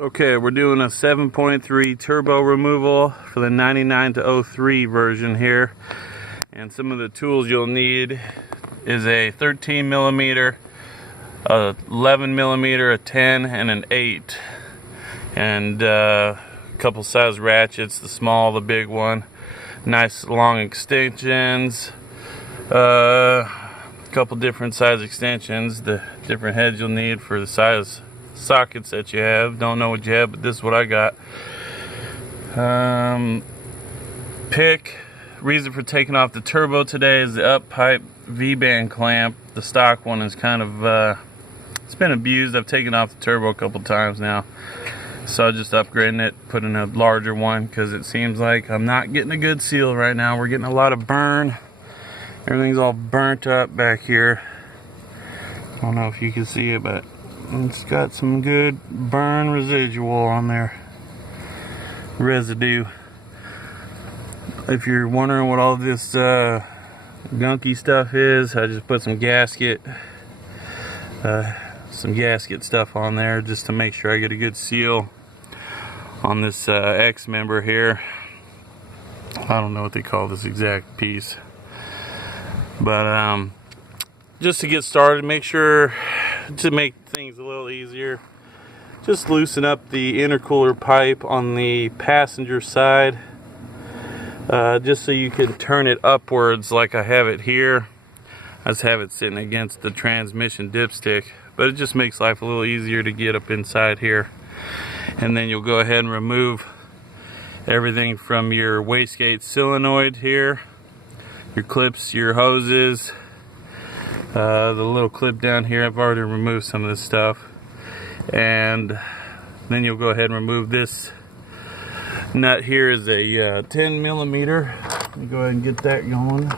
Okay, we're doing a 7.3 turbo removal for the 99 to 03 version here. And some of the tools you'll need is a 13 millimeter, a 11 millimeter, a 10, and an 8. And a couple size ratchets, the small, the big one. Nice long extensions. A couple different size extensions, the different heads you'll need for the size sockets that you have. Don't know what you have, but this is what I got. Pick. Reason for taking off the turbo today is the up pipe V-band clamp. The stock one is kind of it's been abused. I've taken off the turbo a couple times now, so I'm just upgrading it, putting a larger one, because it seems like I'm not getting a good seal right now. We're getting a lot of burn. Everything's all burnt up back here. I don't know if you can see it, but it's got some good burn residual on there. Residue. If you're wondering what all this gunky stuff is, I just put some gasket stuff on there just to make sure I get a good seal on this X member here. I don't know what they call this exact piece, but just to get started, make sure to make things a little easier, just loosen up the intercooler pipe on the passenger side, just so you can turn it upwards like I have it here. I just have it sitting against the transmission dipstick, but it just makes life a little easier to get up inside here. And then you'll go ahead and remove everything from your wastegate solenoid here, your clips, your hoses, the little clip down here. I've already removed some of this stuff. And then you'll go ahead and remove this nut here. Is a 10 millimeter. Let me go ahead and get that going.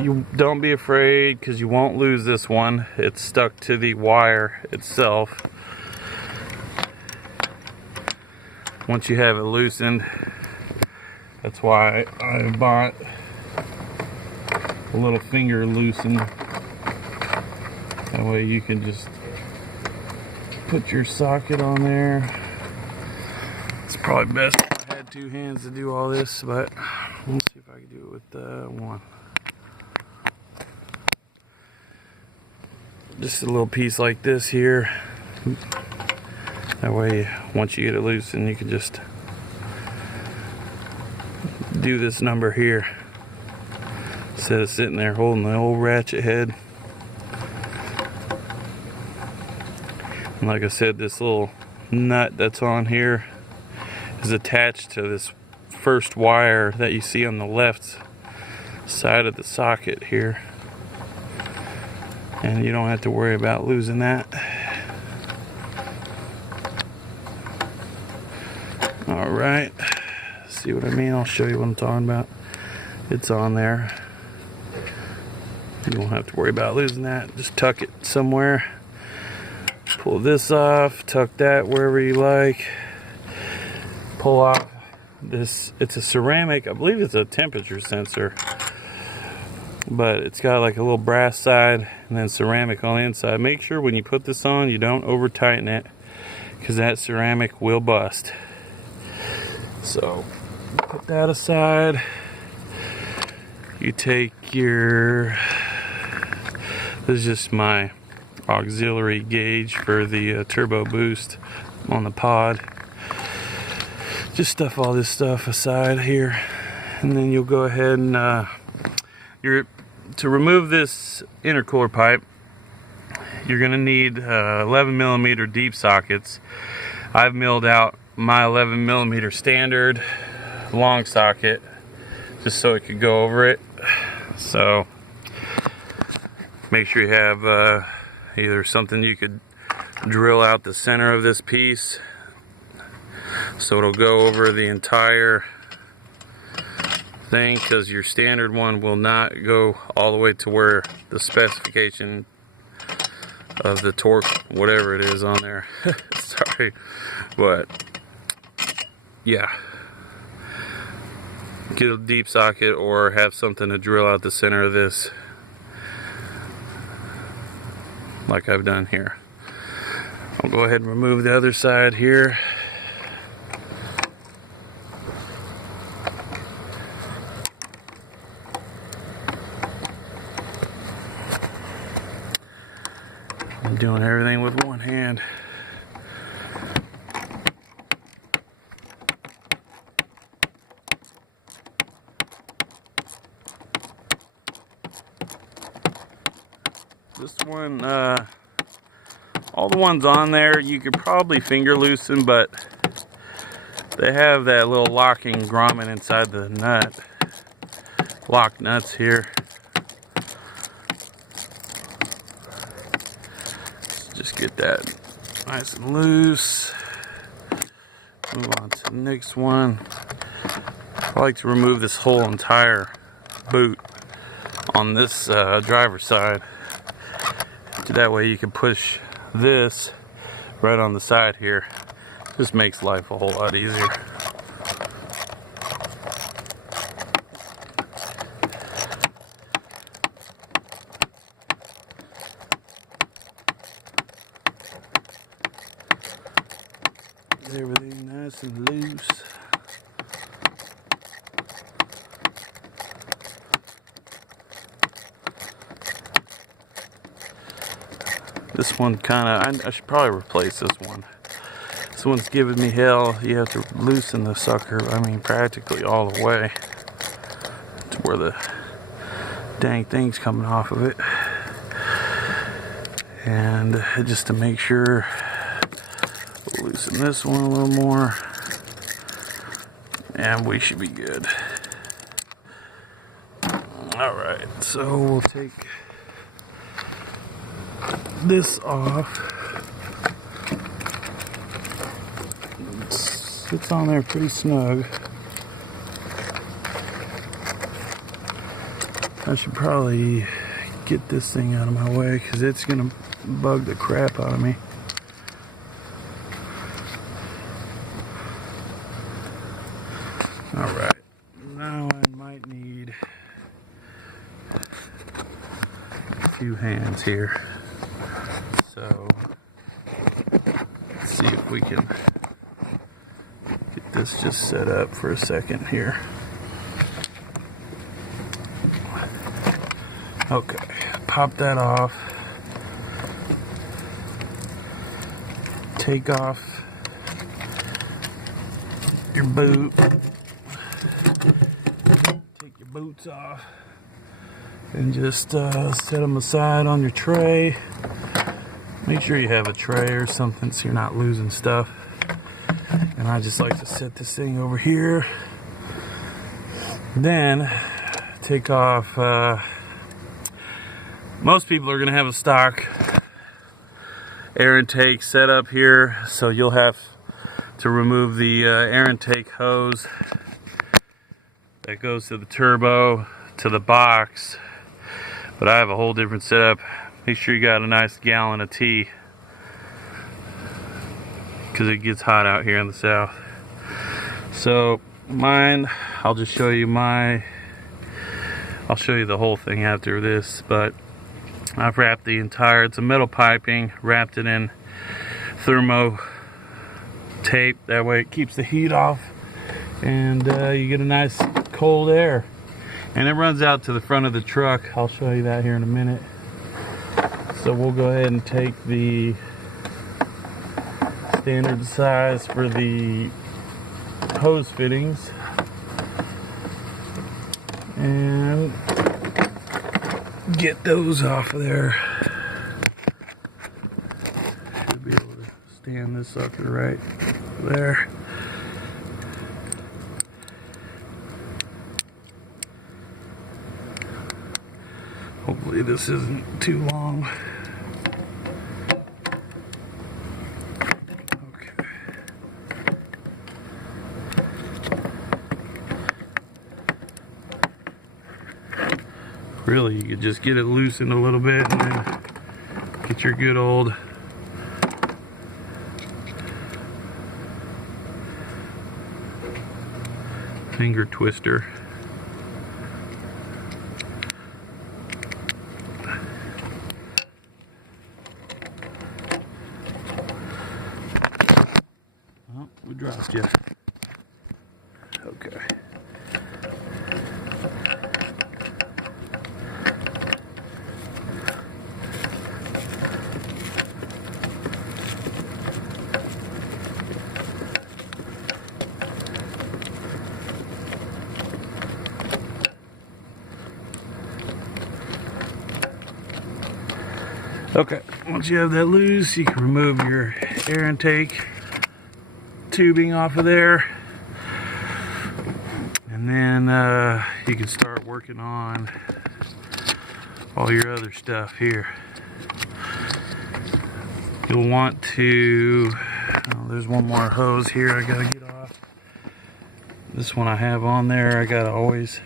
You don't be afraid, because you won't lose this one. It's stuck to the wire itself. Once you have it loosened, that's why I bought a little finger loosen. That way you can just put your socket on there. It's probably best if I had two hands to do all this, but let's see if I can do it with one. Just a little piece like this here. That way, once you get it loosened, you can just do this number here instead of sitting there holding the old ratchet head. And like I said, this little nut that's on here is attached to this first wire that you see on the left side of the socket here, and you don't have to worry about losing that. Alright, see what I mean? I'll show you what I'm talking about. It's on there. You don't have to worry about losing that. Just tuck it somewhere. Pull this off, tuck that wherever you like. Pull off this. It's a ceramic, I believe it's a temperature sensor, but it's got like a little brass side and then ceramic on the inside. Make sure when you put this on, you don't over tighten it, because that ceramic will bust. So put that aside. You take your, this is just my auxiliary gauge for the turbo boost on the pod. Just stuff all this stuff aside here, and then you'll go ahead and to remove this intercooler pipe, you're gonna need 11 millimeter deep sockets. I've milled out my 11 millimeter standard long socket just so it could go over it. So make sure you have either something you could drill out the center of this piece so it'll go over the entire thing, because your standard one will not go all the way to where the specification of the torque, whatever it is on there. Sorry, but yeah, get a deep socket or have something to drill out the center of this, like I've done here. I'll go ahead and remove the other side here. I'm doing everything with one hand. This one, all the ones on there you could probably finger loosen, but they have that little locking grommet inside the nut. Lock nuts here. Let's just get that nice and loose. Move on to the next one. I like to remove this whole entire boot on this driver's side. That way you can push this right on the side here. Just makes life a whole lot easier. Get everything nice and loose. This one I should probably replace this one. This one's giving me hell. You have to loosen the sucker, I mean practically all the way to where the dang thing's coming off of it. And just to make sure, we'll loosen this one a little more. And we should be good. Alright, so we'll take this off. It sits on there pretty snug. I should probably get this thing out of my way because it's gonna bug the crap out of me. Alright, now I might need a few hands here. So, let's see if we can get this just set up for a second here. Okay, pop that off. Take off your boot. Take your boots off. And just set them aside on your tray. Make sure you have a tray or something so you're not losing stuff. And I just like to set this thing over here. Then take off. Most people are going to have a stock air intake set up here, so you'll have to remove the air intake hose that goes to the turbo to the box. But I have a whole different setup. Make sure you got a nice gallon of tea because it gets hot out here in the south. So mine, I'll just show you I'll show you the whole thing after this, but I've wrapped the entire, it's a metal piping, wrapped it in thermo tape. That way it keeps the heat off and you get a nice cold air. And it runs out to the front of the truck. I'll show you that here in a minute. So we'll go ahead and take the standard size for the hose fittings and get those off of there. Should be able to stand this sucker right there. Hopefully this isn't too long. Okay. Really, you could just get it loosened a little bit and then get your good old finger twister. dropped you. Okay. Okay, once you have that loose, you can remove your air intake tubing off of there. And then you can start working on all your other stuff here. You'll want to, there's one more hose here I gotta get off. This one I have on there, I gotta always,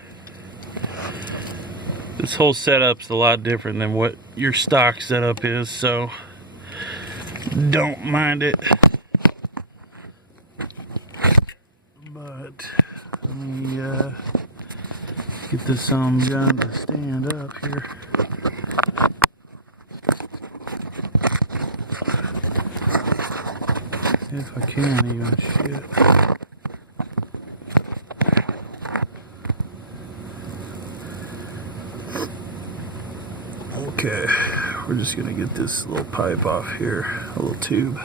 this whole setup's a lot different than what your stock setup is, so don't mind it. But let me get this gun to stand up here. If I can even, shit. Okay, we're just gonna get this little pipe off here, a little tube.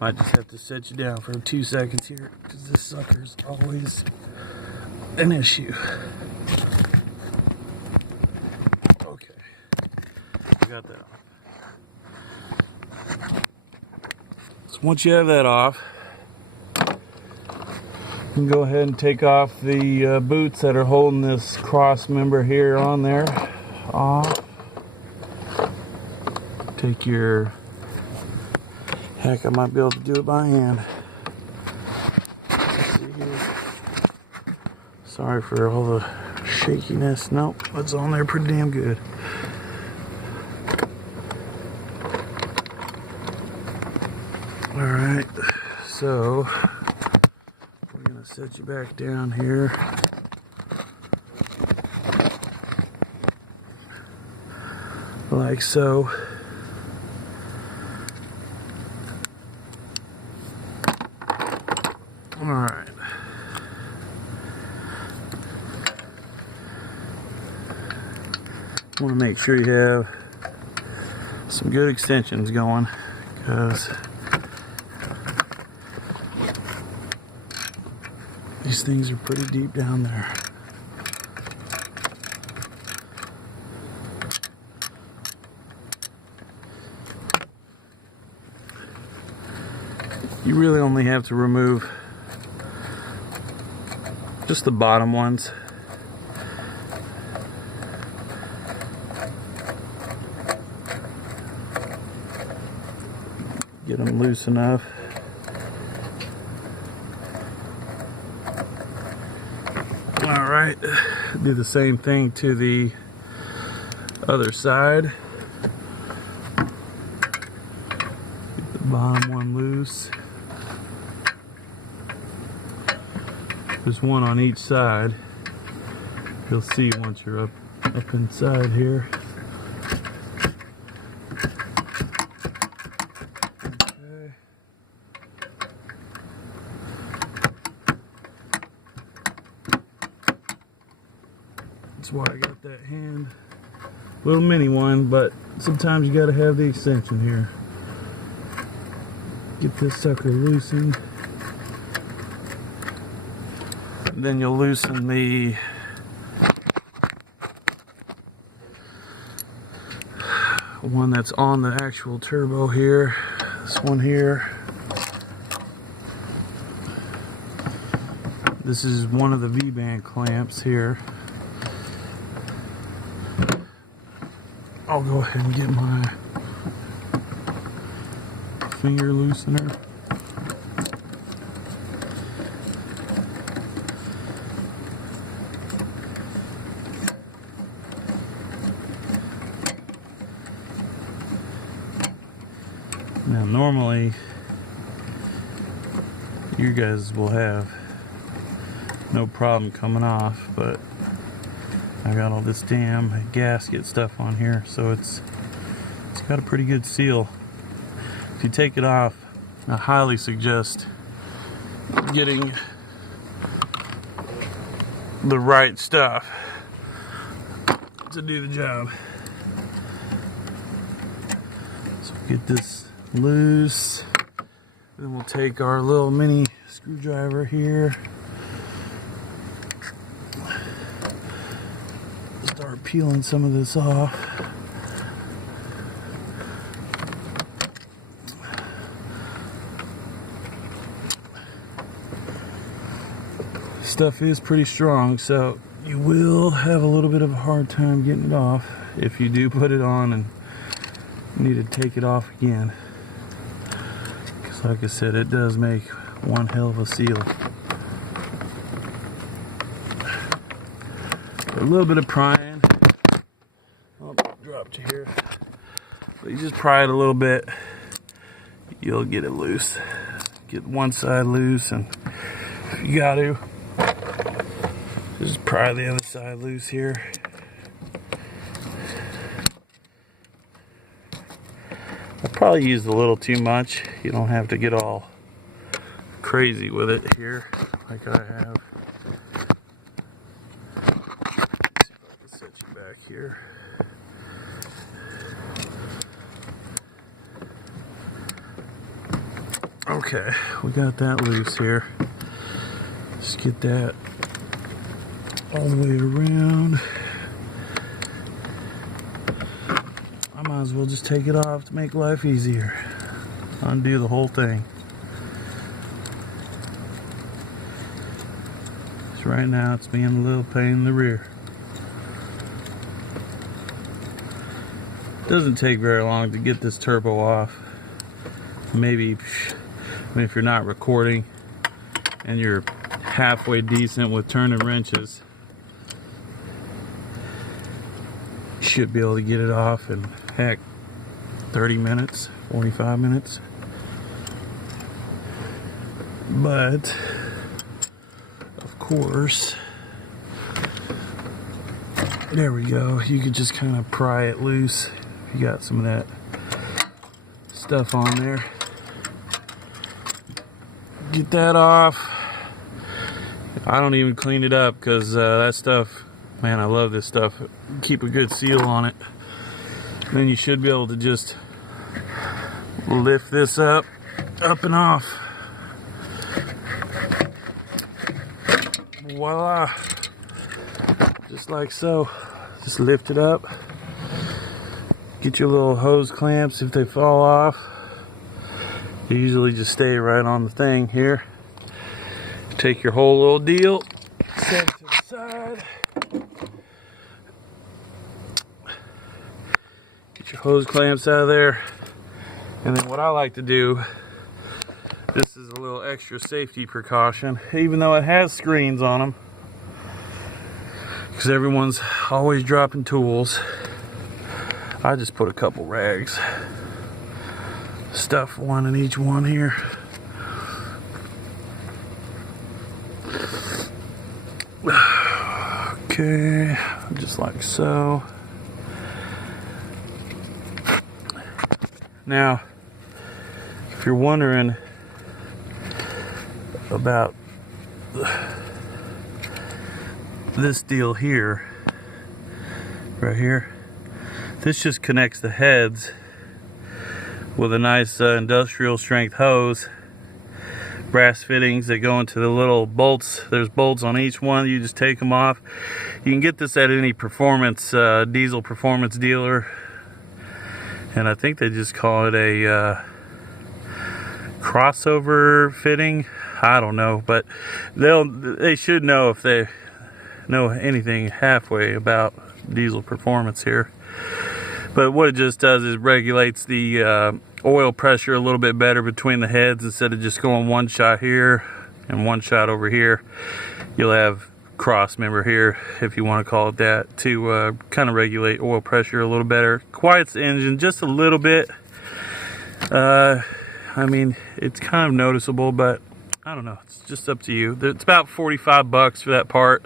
Might just have to set you down for 2 seconds here, because this sucker's always an issue. Okay, I got that off. So once you have that off, you can go ahead and take off the boots that are holding this cross member here on there off. Take your, heck, I might be able to do it by hand. Sorry for all the shakiness. Nope, it's on there pretty damn good. Alright, so we're going to set you back down here. Like so. Alright. Want to make sure you have some good extensions going, because these things are pretty deep down there. You really only have to remove just the bottom ones. Get them loose enough. Alright, do the same thing to the other side. Get the bottom one loose. There's one on each side. You'll see once you're up inside here. Okay. That's why I got that hand. Little mini one, but sometimes you gotta have the extension here. Get this sucker loosened. Then you'll loosen the one that's on the actual turbo here. This one here. This is one of the V-band clamps here. I'll go ahead and get my finger loosener. Now normally you guys will have no problem coming off, but I got all this damn gasket stuff on here, so it's got a pretty good seal. If you take it off, I highly suggest getting the right stuff to do the job. So get this loose, then we'll take our little mini screwdriver here, start peeling some of this off. Stuff is pretty strong, so you will have a little bit of a hard time getting it off if you do put it on and need to take it off again, because like I said, it does make one hell of a seal. A little bit of prying, oh, dropped here, but you just pry it a little bit, you'll get it loose. Get one side loose, and if you got to, just pry the other side loose here. I probably used a little too much. You don't have to get all crazy with it here, like I have. Let's see if I can set you back here. Okay, we got that loose here. Just get that all the way around. I might as well just take it off to make life easier. Undo the whole thing. So right now it's being a little pain in the rear. Doesn't take very long to get this turbo off. Maybe, I mean, if you're not recording and you're halfway decent with turning wrenches, should be able to get it off in, heck, 30 minutes, 45 minutes. But of course, there we go. You could just kind of pry it loose if you got some of that stuff on there. Get that off. I don't even clean it up because that stuff, man, I love this stuff. Keep a good seal on it. Then you should be able to just lift this up and off. Voila. Just like so. Just lift it up. Get your little hose clamps if they fall off. They usually just stay right on the thing here. Take your whole little deal, set it to the side. Get your hose clamps out of there. And then what I like to do, this is a little extra safety precaution, even though it has screens on them, because everyone's always dropping tools. I just put a couple rags, stuff one in each one here. Okay, just like so. Now, if you're wondering about this deal here, right here, this just connects the heads with a nice industrial strength hose. Brass fittings that go into the little bolts. There's bolts on each one. You just take them off. You can get this at any performance diesel performance dealer, and I think they just call it a crossover fitting. I don't know, but they should know if they know anything halfway about diesel performance here. But what it just does is regulates the oil pressure a little bit better between the heads. Instead of just going one shot here and one shot over here, you'll have cross member here, if you want to call it that, to kind of regulate oil pressure a little better. Quiets the engine just a little bit. I mean, it's kind of noticeable, but I don't know, it's just up to you. It's about 45 bucks for that part.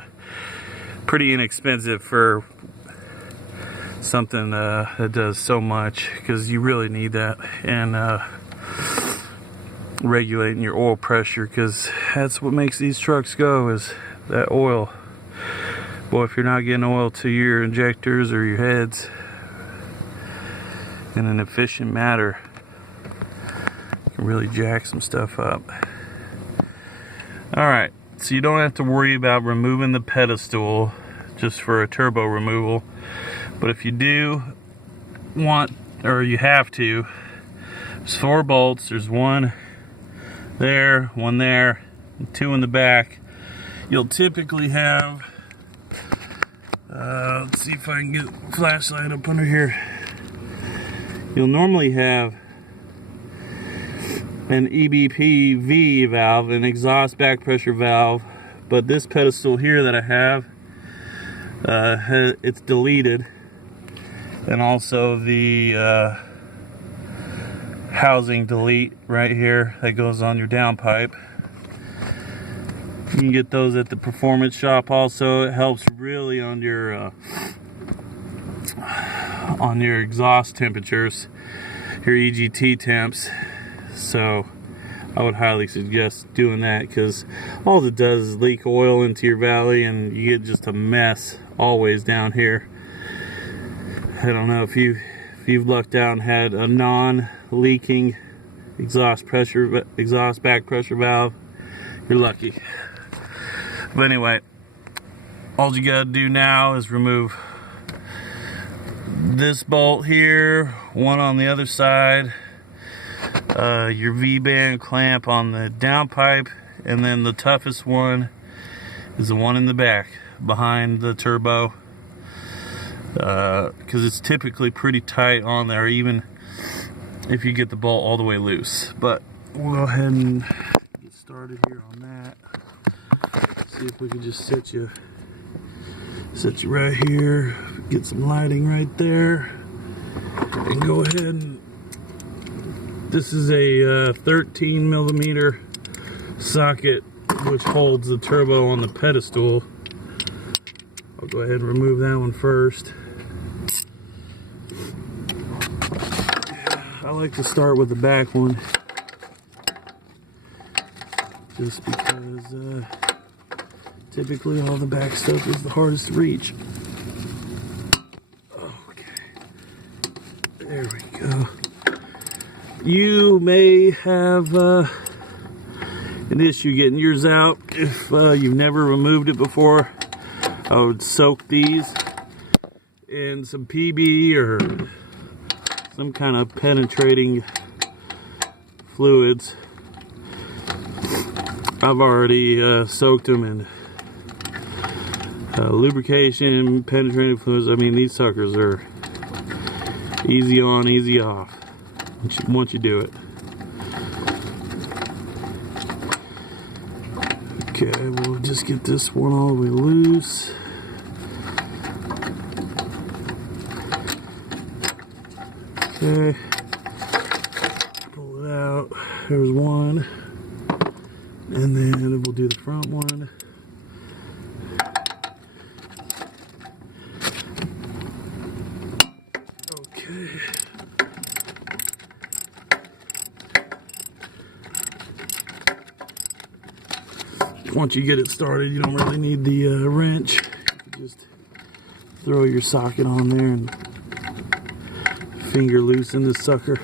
Pretty inexpensive for something that does so much, because you really need that. And regulating your oil pressure, because that's what makes these trucks go, is that oil. Boy, if you're not getting oil to your injectors or your heads in an efficient manner, you can really jack some stuff up. Alright, so you don't have to worry about removing the pedestal just for a turbo removal. But if you do want, or you have to, there's 4 bolts. There's one there, one there, and 2 in the back. You'll typically have, let's see if I can get a flashlight up under here. You'll normally have an EBP-V valve, an exhaust back pressure valve, but this pedestal here that I have, it's deleted. And also the housing delete right here that goes on your downpipe. You can get those at the performance shop also. It helps really on your exhaust temperatures, your EGT temps. So I would highly suggest doing that, because all it does is leak oil into your valley and you get just a mess always down here. I don't know if you've lucked out and had a non-leaking exhaust back pressure valve. You're lucky. But anyway, all you gotta do now is remove this bolt here, one on the other side, your V-band clamp on the downpipe, and then the toughest one is the one in the back behind the turbo, because it's typically pretty tight on there, even if you get the bolt all the way loose. But we'll go ahead and get started here on that. See if we can just set you right here, get some lighting right there, and go ahead and, this is a 13 millimeter socket which holds the turbo on the pedestal. I'll go ahead and remove that one first. I like to start with the back one, just because typically all the back stuff is the hardest to reach. Okay, there we go. You may have an issue getting yours out if you've never removed it before. I would soak these in some PB or some kind of penetrating fluids. I've already soaked them in lubrication, penetrating fluids. I mean, these suckers are easy on, easy off once you do it. Okay, we'll just get this one all the way loose. Okay, pull it out. There's one, and then we'll do the front one. Okay. Once you get it started, you don't really need the wrench. You can just throw your socket on there and finger loosen this sucker.